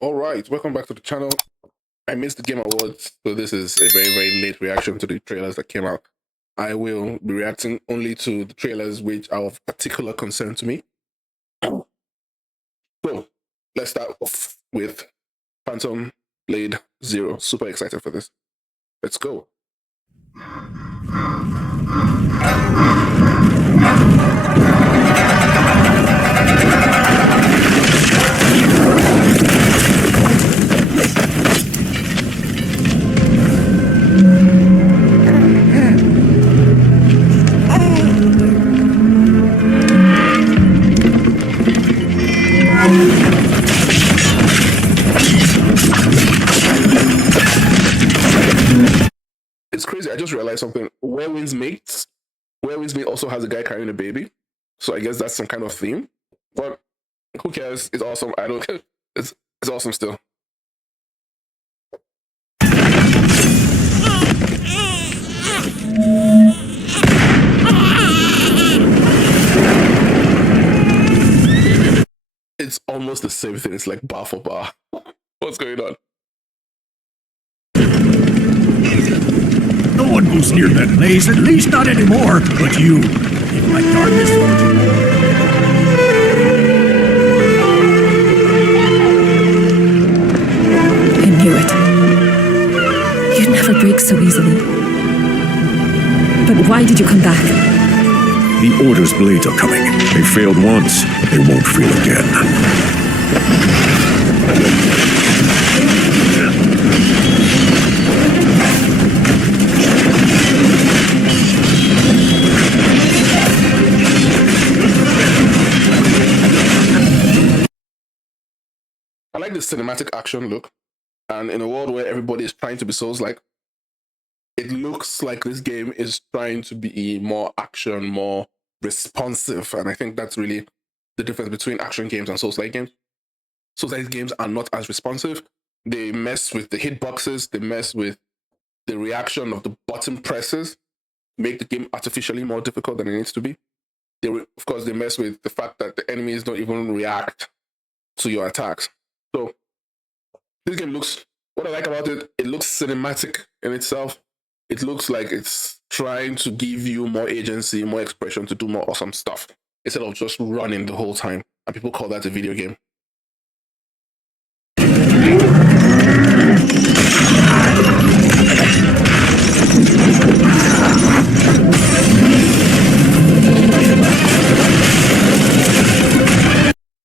All right, welcome back to the channel. I missed the Game Awards, so this is a very, very late reaction to the trailers that came out. I will be reacting only to the trailers which are of particular concern to me. So, let's start off with Phantom Blade Zero. Super excited for this. Let's go. It's crazy. I just realized something. Where Winds Mate also has a guy carrying a baby. So I guess that's some kind of theme. But who cares? It's awesome. I don't care. It's awesome still. It's almost the same thing. It's like bar for bar. What's going on? No one goes near that place, at least not anymore. But you, in my darkness. I knew it. You'd never break so easily. But why did you come back? The Order's blades are coming. They failed once, they won't fail again. I like the cinematic action look, and in a world where everybody is trying to be Souls-like, it looks like this game is trying to be more action, more responsive, and I think that's really the difference between action games and Souls-like games. Souls-like games are not as responsive. They mess with the hitboxes, they mess with the reaction of the button presses, make the game artificially more difficult than it needs to be. Of course, they mess with the fact that the enemies don't even react to your attacks. So this game looks, what I like about it, it looks cinematic in itself. It looks like it's trying to give you more agency, more expression to do more awesome stuff instead of just running the whole time. And people call that a video game.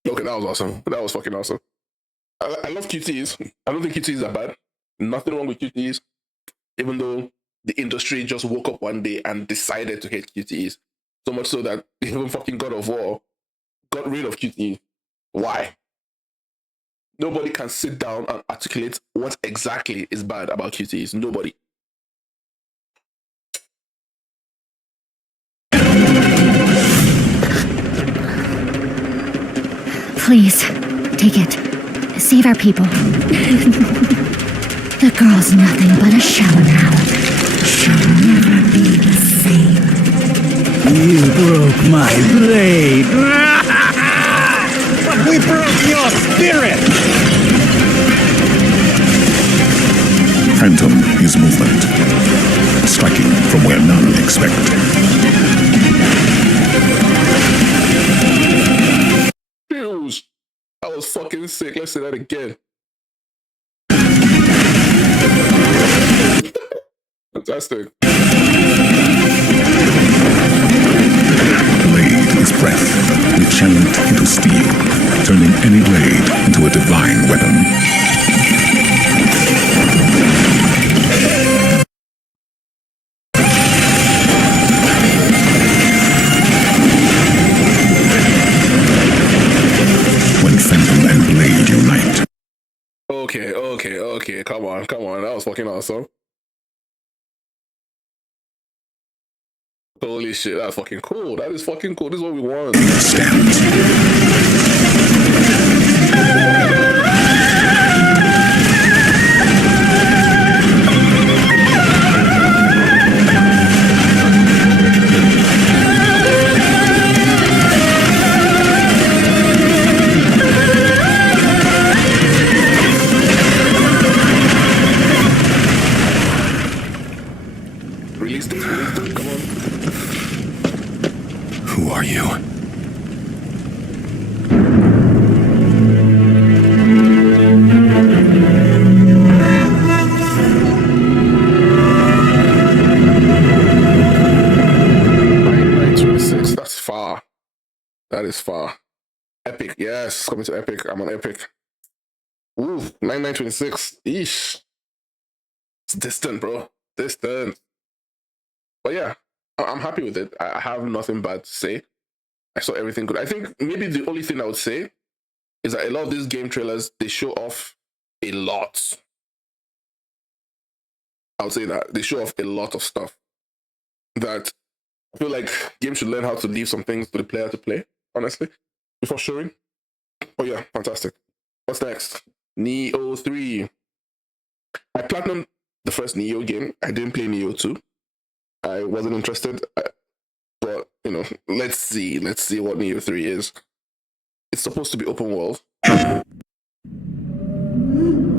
Okay, that was awesome. That was fucking awesome. I love QTEs. I don't think QTEs are bad. Nothing wrong with QTEs, even though the industry just woke up one day and decided to hate QTEs. So much so that even fucking God of War got rid of QTEs. Why? Nobody can sit down and articulate what exactly is bad about QTEs. Nobody. Please, take it. Save our people. The girl's nothing but a shell now. She'll never be the same. You broke my blade. But we broke your spirit! Phantom is movement, striking from where none expect. That was fucking sick. Let's say that again. Fantastic. Blade is breath, rechanneled into steel, turning any blade into a divine weapon. When Phantom and Blade unite. Okay. Come on. That was fucking awesome. Holy shit, that's fucking cool. That is fucking cool. This is what we want. Stands. Yes, it's coming to Epic. I'm on Epic. Ooh, 9926. Eesh. It's distant, bro. Distant. But yeah, I'm happy with it. I have nothing bad to say. I saw everything good. I think maybe the only thing I would say is that a lot of these game trailers, they show off a lot. I would say that. They show off a lot of stuff that I feel like games should learn how to leave some things to the player to play, honestly, before showing. Oh yeah, fantastic. What's next? Neo 3. I platinumed the first Neo game. I didn't play Neo 2. I wasn't interested. But, you know, let's see. Let's see what Neo 3 is. It's supposed to be open world. I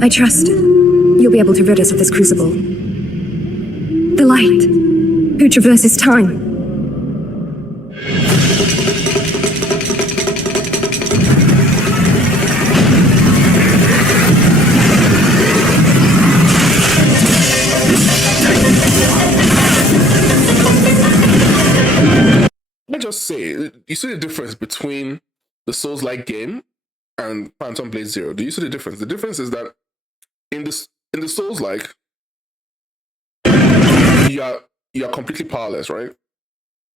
trust you'll be able to rid us of this crucible. The light, who traverses time. Let me just say, you see the difference between the Souls-like game and Phantom Blade Zero. Do you see the difference? The difference is that in the Souls-like, you are completely powerless, right?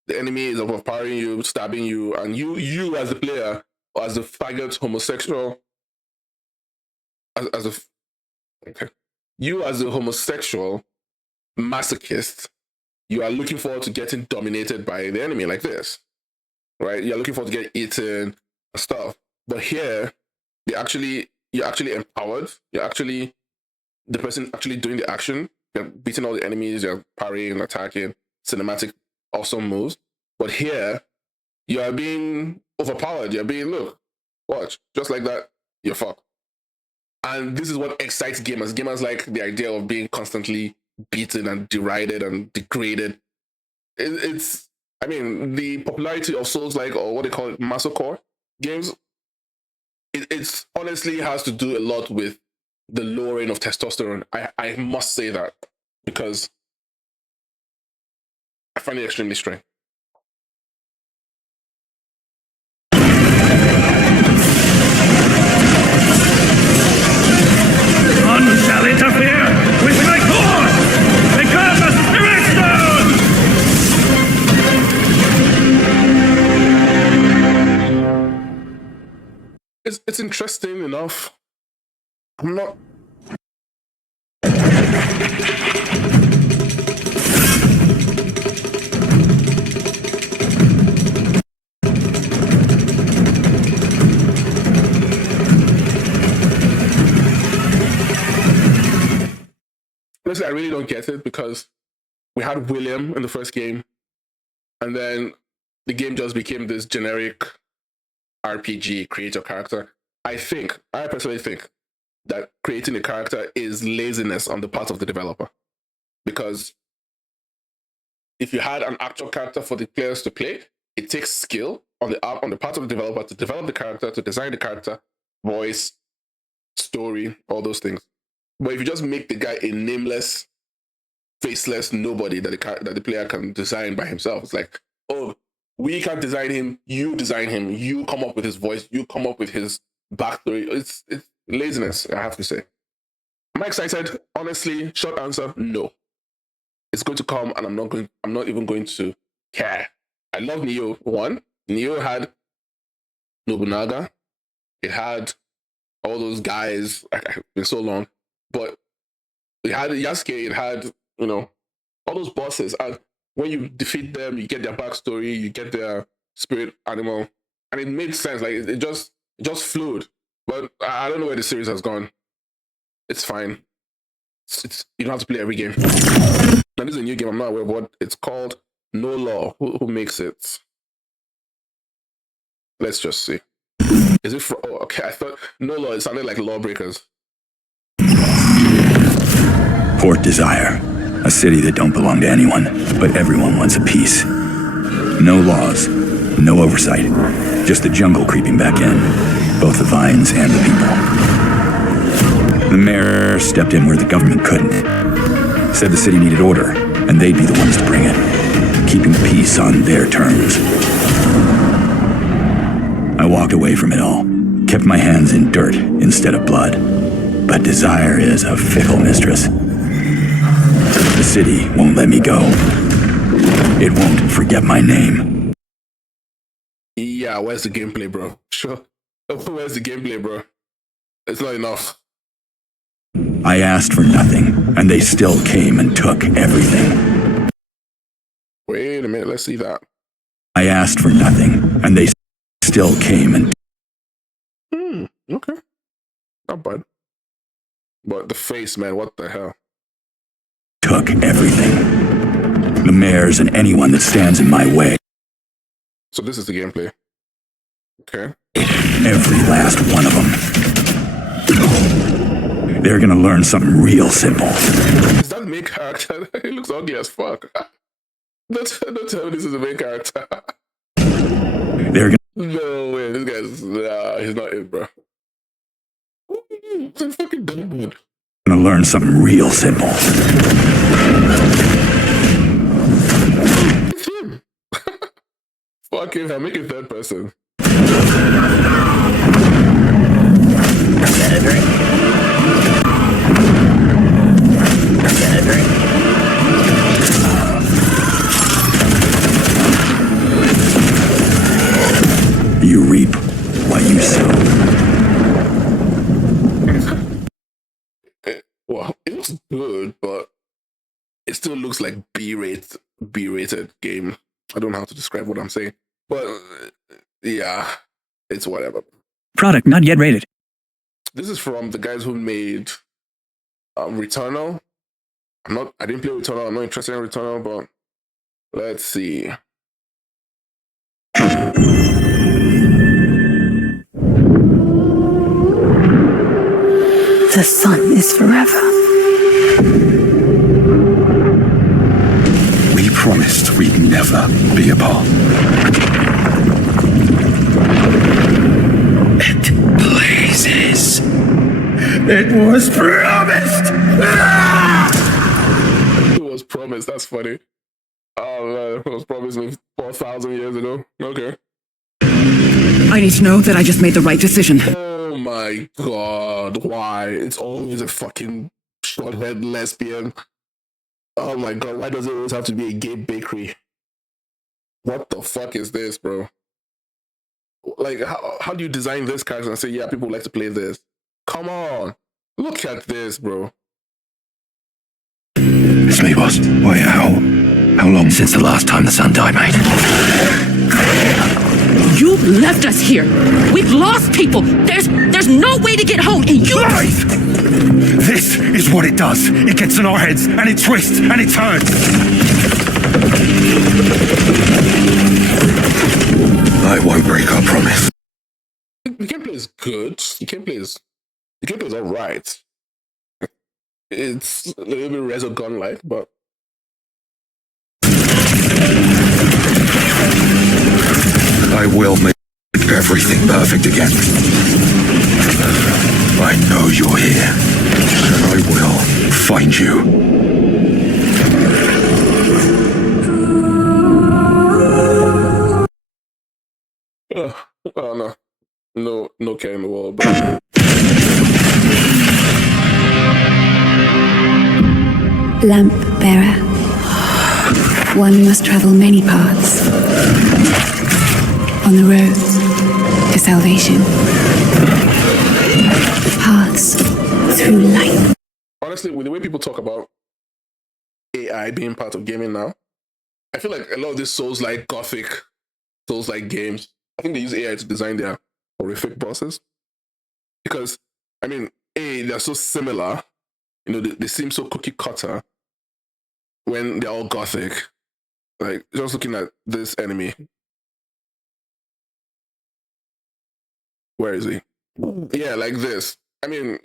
The enemy is overpowering you, stabbing you, and you as the player, or as the faggot homosexual, you as a homosexual masochist, you are looking forward to getting dominated by the enemy like this, right? You're looking forward to get eaten and stuff. But here, you're actually empowered. You're actually the person actually doing the action. You're beating all the enemies. You're parrying, attacking, cinematic, awesome moves. But here, you are being overpowered. You're being, look, watch, just like that, you're fucked. And this is what excites gamers. Gamers like the idea of being constantly beaten and derided and degraded. It's, I mean, the popularity of Souls like, or what they call it, masocore games, it's honestly has to do a lot with the lowering of testosterone. I must say that, because I find it extremely strange. None shall interfere with my cause! Because the Spirit Stone! It's interesting enough. I'm not. Honestly, I really don't get it, because we had William in the first game, and then the game just became this generic RPG, create your character. I personally think that creating a character is laziness on the part of the developer. Because if you had an actual character for the players to play, it takes skill on the part of the developer to develop the character, to design the character, voice, story, all those things. But if you just make the guy a nameless, faceless nobody that the player can design by himself, it's like, oh, we can't design him, you design him, you come up with his voice, you come up with his backstory. It's laziness, I have to say. Am I excited? Honestly, short answer, no. It's going to come, and I'm not even going to care. I love Neo 1. Neo had Nobunaga. It had all those guys. It's been so long. But it had Yasuke, it had, all those bosses. And when you defeat them, you get their backstory, you get their spirit animal. And it made sense. Like, it just flowed. But I don't know where the series has gone. It's fine. You don't have to play every game. Now, this is a new game. I'm not aware of what it's called. No Law. Who makes it? Let's just see. Is it for... Oh, okay. I thought No Law, it sounded like Lawbreakers. Port Desire. A city that don't belong to anyone, but everyone wants a piece. No laws. No oversight. Just the jungle creeping back in. Both the vines and the people. The mayor stepped in where the government couldn't. Said the city needed order, and they'd be the ones to bring it. Keeping the peace on their terms. I walked away from it all. kept my hands in dirt instead of blood. But desire is a fickle mistress. The city won't let me go. It won't forget my name. Yeah, where's the gameplay, bro? Sure. Where's the gameplay, bro? It's not enough. I asked for nothing, and they still came and took everything. Wait a minute, let's see that. I asked for nothing, and they still came and... Okay. Not bad. But the face, man, what the hell? took everything. The mayors and anyone that stands in my way. So this is the gameplay. Okay. Every last one of them. They're gonna learn something real simple. Is that the main character? He looks ugly as fuck. Don't tell me this is the main character. They're gonna... No way, this guy's... he's not it, bro. He's fucking dumb. Gonna learn something real simple. It's him. Fucking hell, make it third person. You reap what you sow. Well, it looks good, but it still looks like B-rated game. I don't know how to describe what I'm saying, but yeah, it's whatever. Product not yet rated. This is from the guys who made Returnal. I didn't play Returnal. I'm not interested in Returnal, but let's see. The sun is forever. We promised we'd never be apart. It blazes. It was promised. It was promised. That's funny. Oh man, it was promised me 4,000 years ago. Okay. I need to know that I just made the right decision. Oh my god, why? It's always a fucking short-haired lesbian. Oh my god, why does it always have to be a gay bakery? What the fuck is this, bro? Like, how do you design this character and say, yeah, people like to play this? Come on. Look at this, bro. It's me, boss. Wait, how long? Since the last time the sun died, mate. You left us here. We've lost people. There's no way to get home, and you... Lies! This is what it does. It gets in our heads, and it twists, and it turns. I won't break our promise. The gameplay is good. The gameplay is alright. It's a little bit Resogun-like, but... I will make everything perfect again. I know you're here, and I will find you. Oh no. No care in the world, but... Lamp bearer. One must travel many paths on the road to salvation. Paths through light. Honestly, with the way people talk about AI being part of gaming now, I feel like a lot of these Souls-like Gothic, Souls-like games, I think they use AI to design their horrific bosses. Because, I mean, they're so similar. You know, they seem so cookie-cutter when they're all Gothic. Like, just looking at this enemy. Where is he? Yeah, like this. I mean,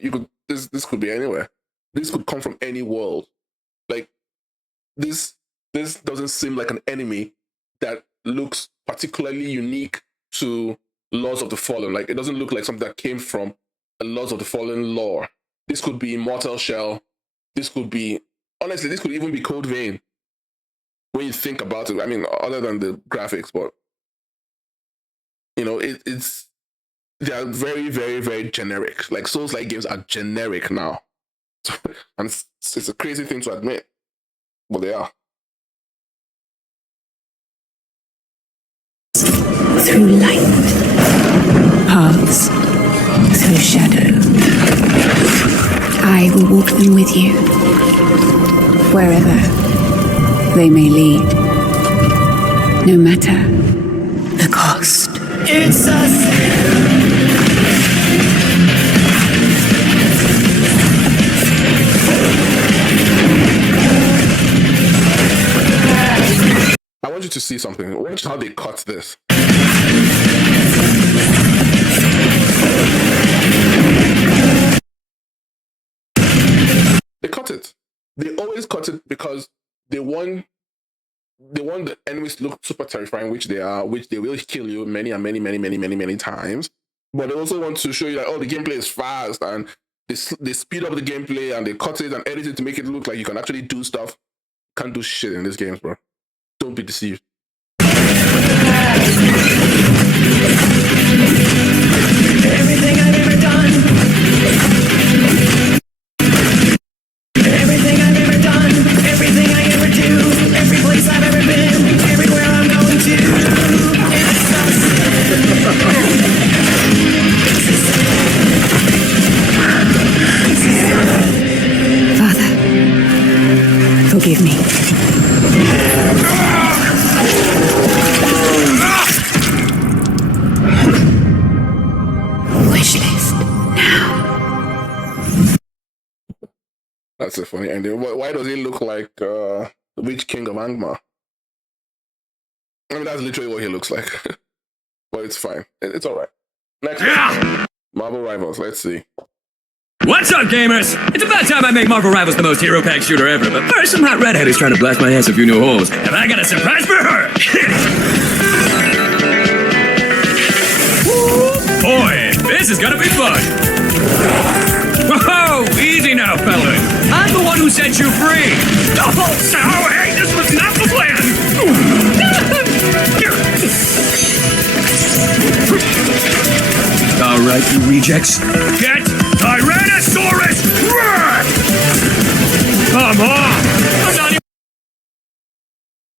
this could be anywhere. This could come from any world. Like, this doesn't seem like an enemy that looks particularly unique to Lords of the Fallen. Like, it doesn't look like something that came from a Lords of the Fallen lore. This could be Mortal Shell. This could be, honestly, this could even be Code Vein. When you think about it, I mean, other than the graphics, but you know, it's they are very, very, very generic. Like Souls-like games are generic now, and it's a crazy thing to admit, but they are. Through light, paths, through shadow. I will walk them with you, wherever they may lead, no matter the cost. It's a sin. I want you to see something. Watch how they cut this. They cut it. They always cut it because they want the enemies to look super terrifying, which they are, which they will kill you many and many times. But they also want to show you that, oh, the gameplay is fast, and they speed up the gameplay and they cut it and edit it to make it look like you can actually do stuff. Can't do shit in these games, bro. Don't be deceived. Everything I've ever done. Everything I've ever done. Everything I ever do. Every place I've ever been. Everywhere I'm going to. It's so Father, forgive me. Wish list now. That's a funny ending. Why does he look like the Witch King of Angmar? I mean, that's literally what he looks like. But it's fine. It's all right. Next, Marvel Rivals. Let's see. What's up, gamers? It's about time I make Marvel Rivals the most hero-packed shooter ever, but first some hot redhead is trying to blast my ass a few new holes, and I got a surprise for her! Boy, this is gonna be fun! Whoa, easy now, fellas! I'm the one who set you free! Oh, so, hey, this was not the plan! Alright, you rejects. Get Tyrannosaurus Rex! Come on! I'm not even...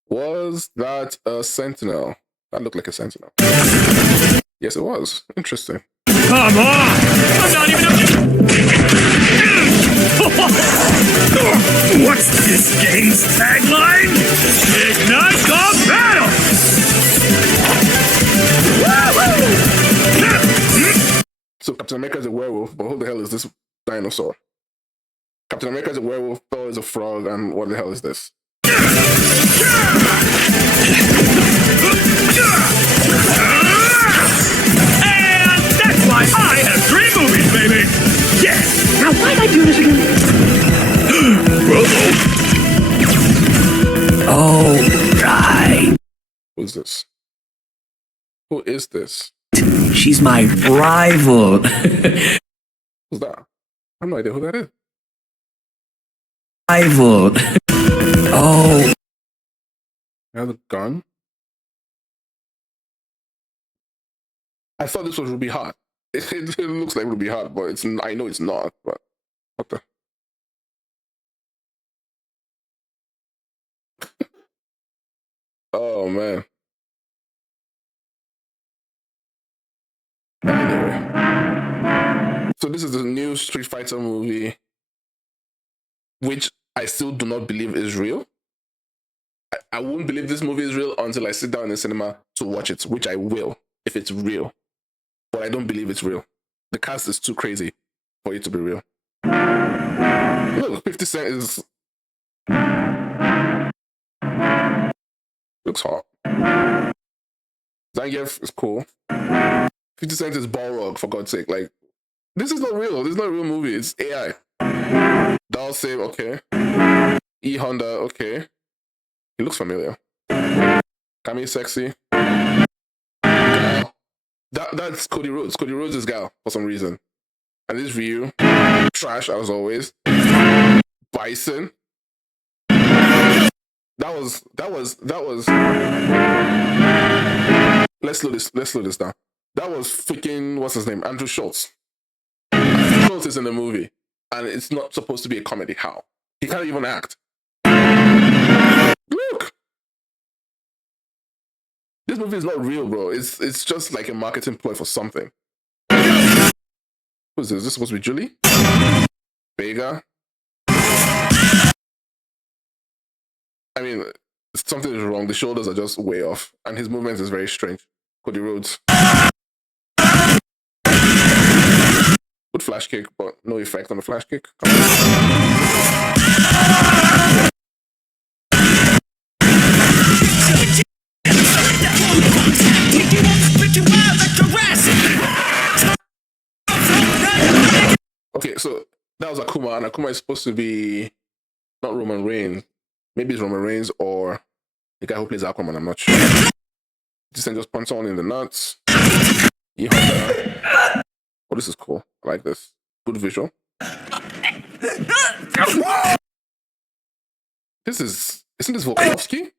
Was that a Sentinel? That looked like a Sentinel. Yes, it was. Interesting. Come on! I'm not even... What's this game's tagline? Ignite the battle! So Captain America is a werewolf, but who the hell is this dinosaur? Captain America is a werewolf, Thor is a frog, and what the hell is this? And that's why I have 3 movies, baby! Yeah! Now why'd I do this again? Oh, right. Who's this? Who is this? She's my rival. Who's that? I have no idea who that is. Rival. Oh. I have a gun. I thought this was Ruby Hot. It looks like Ruby Hot, but it's. I know it's not. But what the? Oh man. Anyway, so this is the new Street Fighter movie, which I still do not believe is real. I won't believe this movie is real until I sit down in the cinema to watch it, which I will if it's real. But I don't believe it's real. The cast is too crazy for it to be real. Look, 50 Cent is... looks hot. Zangief is cool. 50 Cent is Balrog, for God's sake. Like, this is not real. This is not a real movie. It's AI. Doll Save, okay. E Honda, okay. He looks familiar. Kami sexy. Gal. That's Cody Rhodes. Cody Rhodes is Gal for some reason. And this Ryu, trash as always. Bison. That was. Let's slow this down. That was freaking, what's his name? Andrew Schultz. Andrew Schultz is in the movie, and it's not supposed to be a comedy. How? He can't even act. Look! This movie is not real, bro. It's just like a marketing ploy for something. Who's this? Is this supposed to be Julie? Vega? I mean, something is wrong. The shoulders are just way off, and his movement is very strange. Cody Rhodes. Good flash kick, but no effect on the flash kick. Okay, so that was Akuma, and Akuma is supposed to be not Roman Reigns. Maybe it's Roman Reigns or the guy who plays Aquaman, I'm not sure. Just punch on in the nuts. Yeah. Oh, this is cool. I like this. Good visual. Isn't this Volkanovski?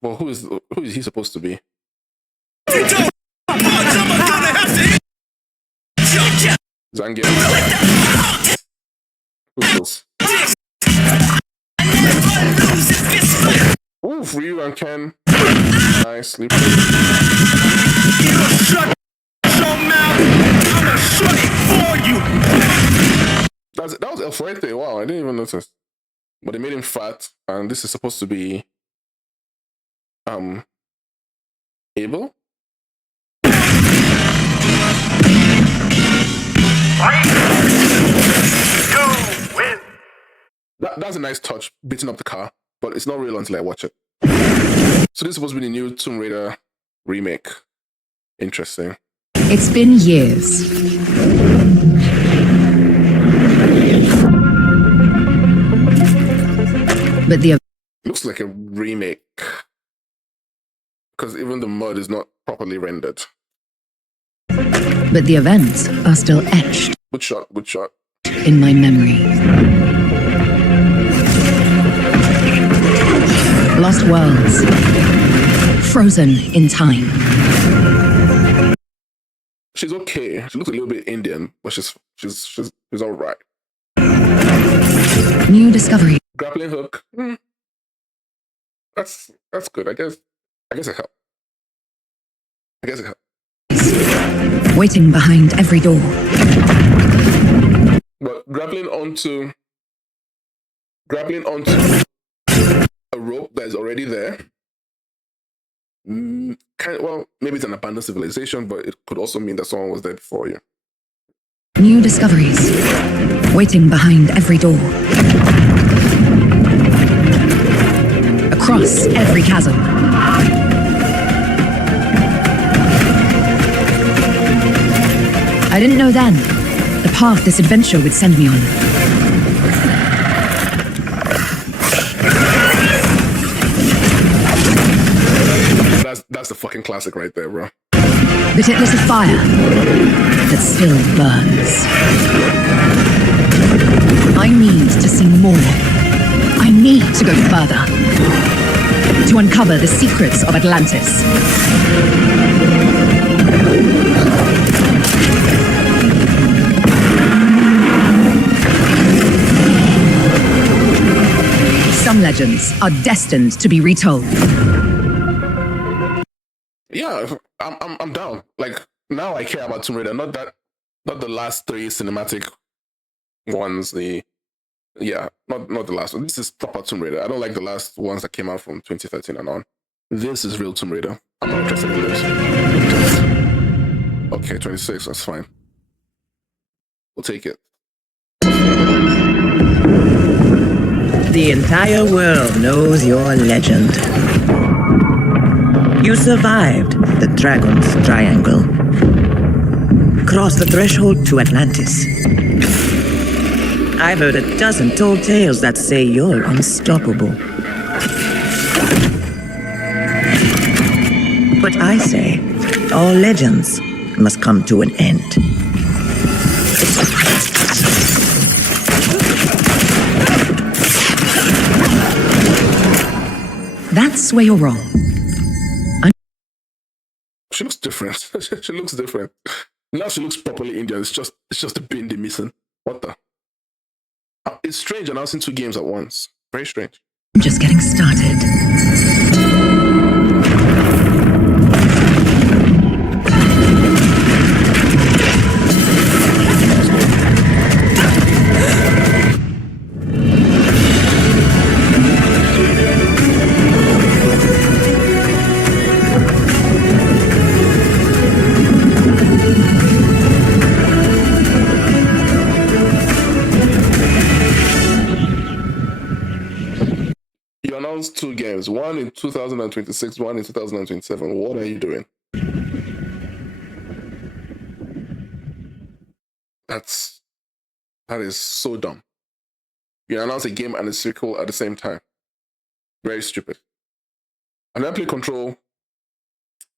Well, who is he supposed to be? Zangief. Who's this? Oof, Ryu and Ken. Nice. Sleep. That was El Fuerte. Wow, I didn't even notice. But they made him fat, and this is supposed to be Abel. That's a nice touch, beating up the car, but it's not real until I watch it. So this is supposed to be the new Tomb Raider remake. Interesting. It's been years. But the Looks like a remake. Because even the mud is not properly rendered. events are still etched Good shot, good shot. in my memory. Lost worlds, frozen in time. She's okay. She looks a little bit Indian, but she's all right. New discovery. Grappling hook. That's good. I guess it helped. Waiting behind every door. But grappling onto a rope that is already there. Maybe it's an abandoned civilization, but it could also mean that someone was there before you. New discoveries. Waiting behind every door. Across every chasm. I didn't know then the path this adventure would send me on. That's the fucking classic right there, bro. But it was a fire that still burns. I need to see more. I need to go further. To uncover the secrets of Atlantis. Some legends are destined to be retold. Yeah, I'm down. Like, now I care about Tomb Raider, not the last three cinematic ones. Not the last one. This is proper Tomb Raider. I don't like the last ones that came out from 2013 and on. This is real Tomb Raider. I'm not interested in this. Okay, 26, that's fine. We'll take it. The entire world knows your legend. You survived the Dragon's Triangle. Crossed the threshold to Atlantis. I've heard a dozen tall tales that say you're unstoppable. But I say, all legends must come to an end. That's where you're wrong. She looks different. different. She looks different. Now she looks properly Indian. It's just the bindi missing. What the? It's strange announcing 2 games at once. Very strange. I'm just getting started. You announced 2 games, one in 2026, one in 2027. What are you doing? That is so dumb. You announce a game and a sequel at the same time. Very stupid. And I play Control.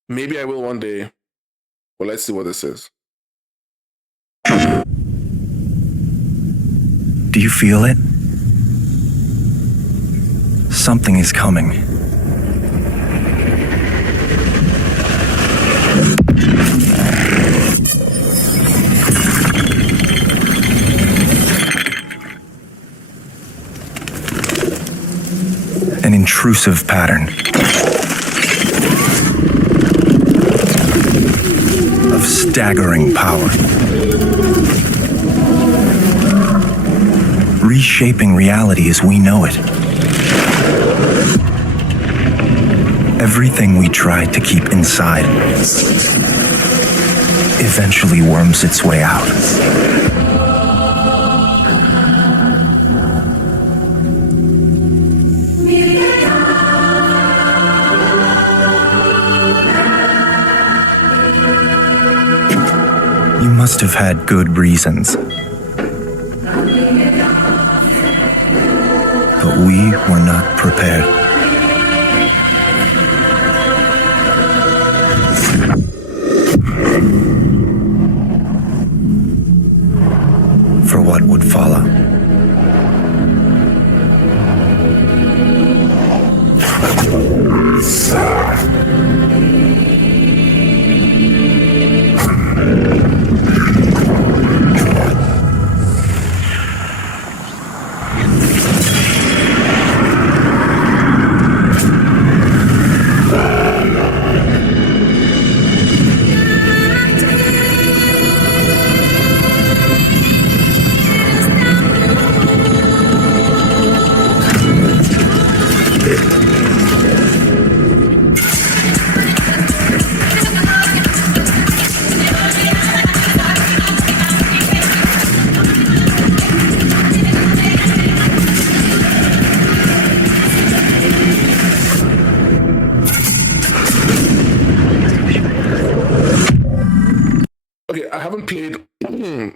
Maybe I will one day. But let's see what this is. Do you feel it? Something is coming. An intrusive pattern of staggering power, reshaping reality as we know it. Everything we tried to keep inside eventually worms its way out. You must have had good reasons. But we were not prepared. For what would follow.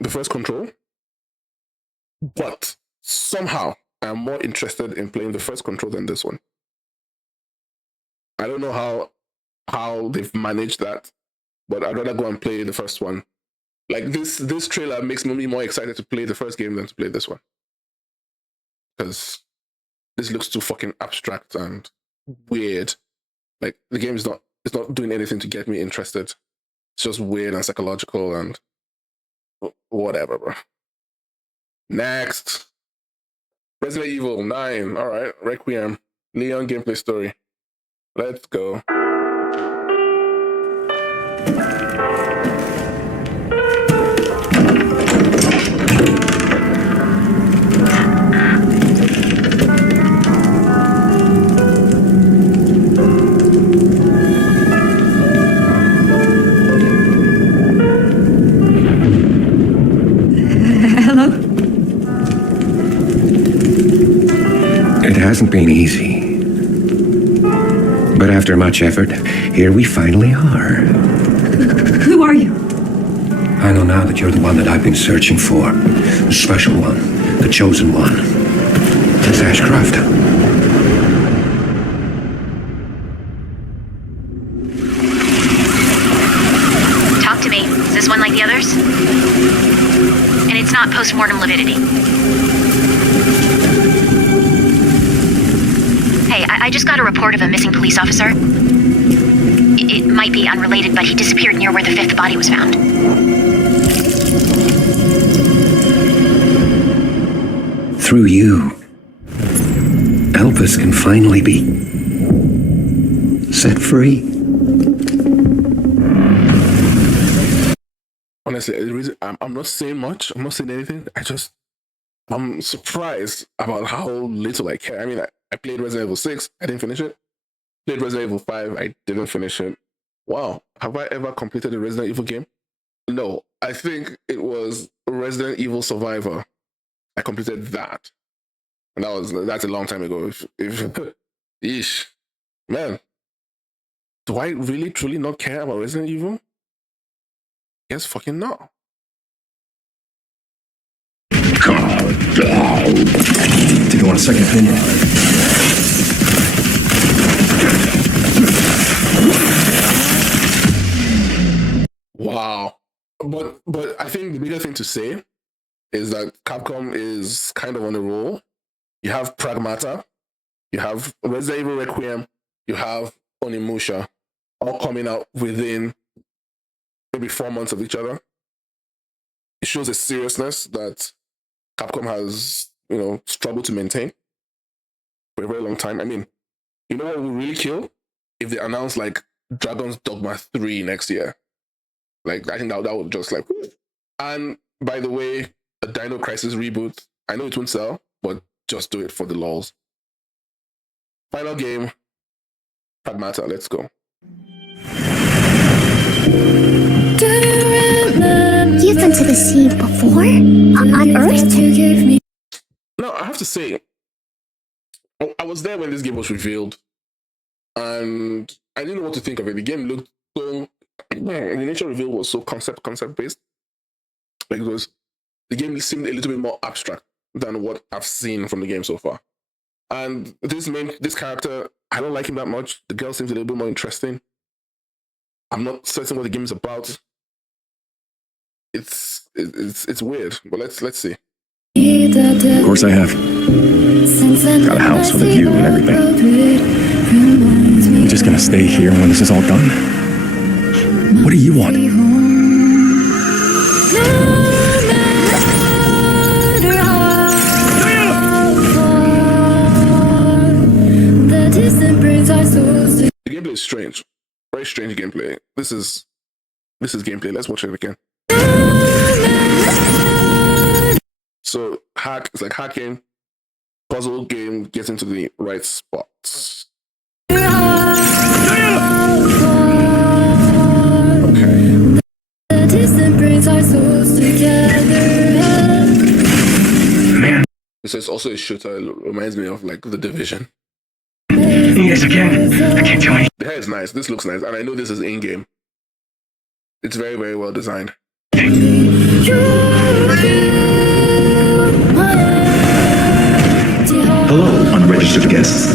The first Control, but somehow I'm more interested in playing the first Control than this one. I don't know how they've managed that, but I'd rather go and play the first one. Like this trailer makes me more excited to play the first game than to play this one, because this looks too fucking abstract and weird. Like the game is not doing anything to get me interested. It's just weird and psychological and whatever, bro. Next, Resident Evil 9. All right, Requiem, Leon gameplay story. Let's go. It hasn't been easy. But after much effort, here we finally are. Who are you? I know now that you're the one that I've been searching for. The special one. The chosen one. Miss Ashcroft. Talk to me. Is this one like the others? And it's not post-mortem lividity. Hey, I just got a report of a missing police officer. It might be unrelated, but he disappeared near where the fifth body was found. Through you, Elvis can finally be set free. Honestly, the reason I'm not saying much. I'm not saying anything. I'm surprised about how little I care. I mean, I played Resident Evil 6. I didn't finish it. Played Resident Evil 5. I didn't finish it. Wow. Have I ever completed a Resident Evil game? No. I think it was Resident Evil Survivor. I completed that. And that's a long time ago. If Yeesh. Man. Do I really, truly not care about Resident Evil? Yes, fucking no. Do you want a second opinion? Wow. But I think the bigger thing to say is that Capcom is kind of on a roll. You have Pragmata, you have Resident Evil Requiem, you have Onimusha, all coming out within maybe 4 months of each other. It shows a seriousness that Capcom has, struggled to maintain for a very long time. I mean, you know what would really kill? If they announce like Dragon's Dogma 3 next year. Like, I think that would just like, whoo. And by the way, a Dino Crisis reboot, I know it won't sell, but just do it for the lols. Final game, Pragmata, let's go. You've been to the sea before? On Earth? No, I have to say, I was there when this game was revealed, and I didn't know what to think of it. The game looked so, the initial reveal was so concept based. Like the game seemed a little bit more abstract than what I've seen from the game so far. And this character, I don't like him that much. The girl seems a little bit more interesting. I'm not certain what the game is about. It's weird, but let's see. Of course I have. Got a house with a view and everything. You just gonna stay here when this is all done? What do you want? The gameplay is strange. Very strange gameplay. This is gameplay. Let's watch it again. So it's like hacking, puzzle game, get into the right spots. Okay. Man. So it's also a shooter. It reminds me of like The Division. Yes, again. I can't tell you. The hair is nice. This looks nice. And I know this is in-game. It's very, very well designed. Hello, unregistered guests.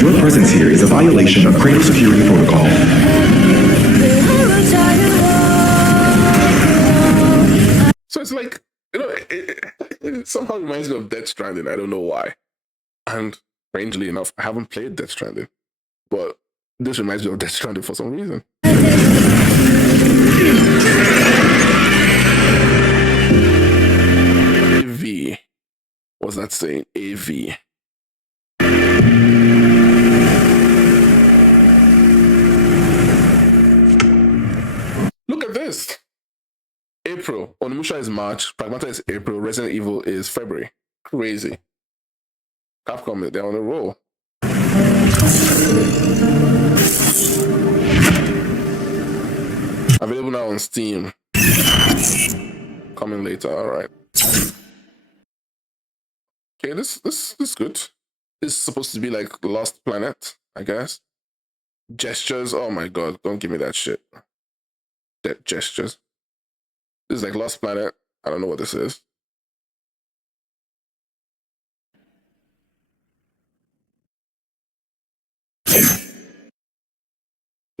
Your presence here is a violation of Cradle Security Protocol. So it's like, it somehow reminds me of Death Stranding. I don't know why. And strangely enough, I haven't played Death Stranding. But this reminds me of Death Stranding for some reason. AV. What's that saying? AV. Look at this. April. Onimusha is March. Pragmata is April. Resident Evil is February. Crazy. Capcom, they're on a roll. Available now on Steam. Coming later, alright. Okay, this is good. This is supposed to be like Lost Planet, I guess. Gestures, oh my god, don't give me that shit. That gestures. This is like Lost Planet. I don't know what this is.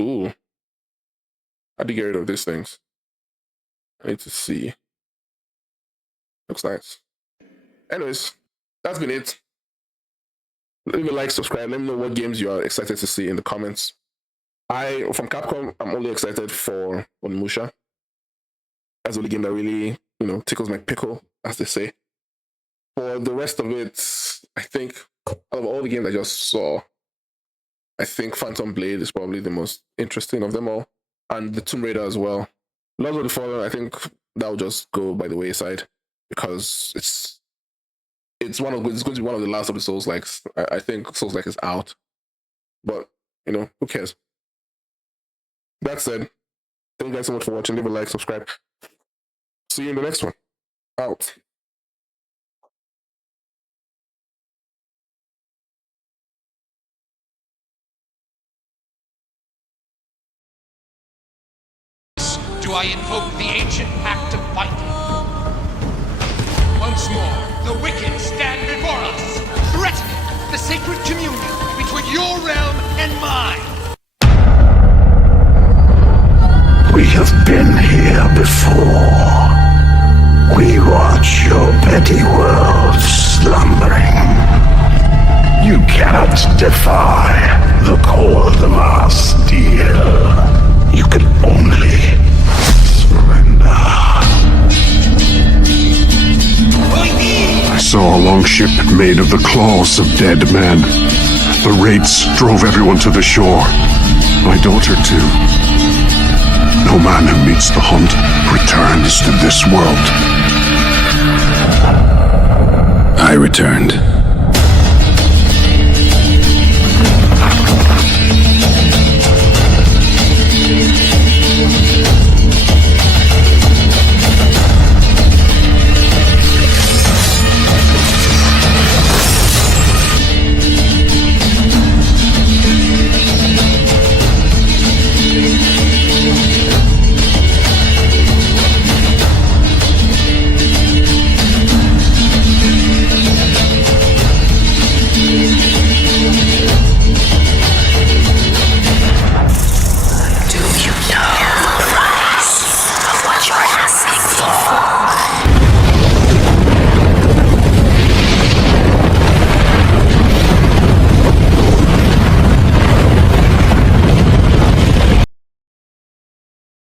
Ooh. How do you get rid of these things? I need to see. Looks nice. Anyways, that's been it. Leave a like, subscribe. Let me know what games you are excited to see in the comments. From Capcom, I'm only excited for Onimusha. That's the only game that really, tickles my pickle, as they say. For the rest of it, I think out of all the games I just saw, I think Phantom Blade is probably the most interesting of them all, and the Tomb Raider as well. Lords of the Fallen, I think that will just go by the wayside because it's going to be one of the last of the Souls likes. I think Souls like is out, but who cares? That said, thank you guys so much for watching. Leave a like, subscribe. See you in the next one. Out. Do I invoke the ancient pact of Viking? Once more, the wicked stand before us, threatening the sacred communion between your realm and mine. We have been here before. We watch your petty world slumbering. You cannot defy the cold of our steel. You can only surrender. I saw a long ship made of the claws of dead men. The wraiths drove everyone to the shore. My daughter too. No man who meets the hunt returns to this world. I returned.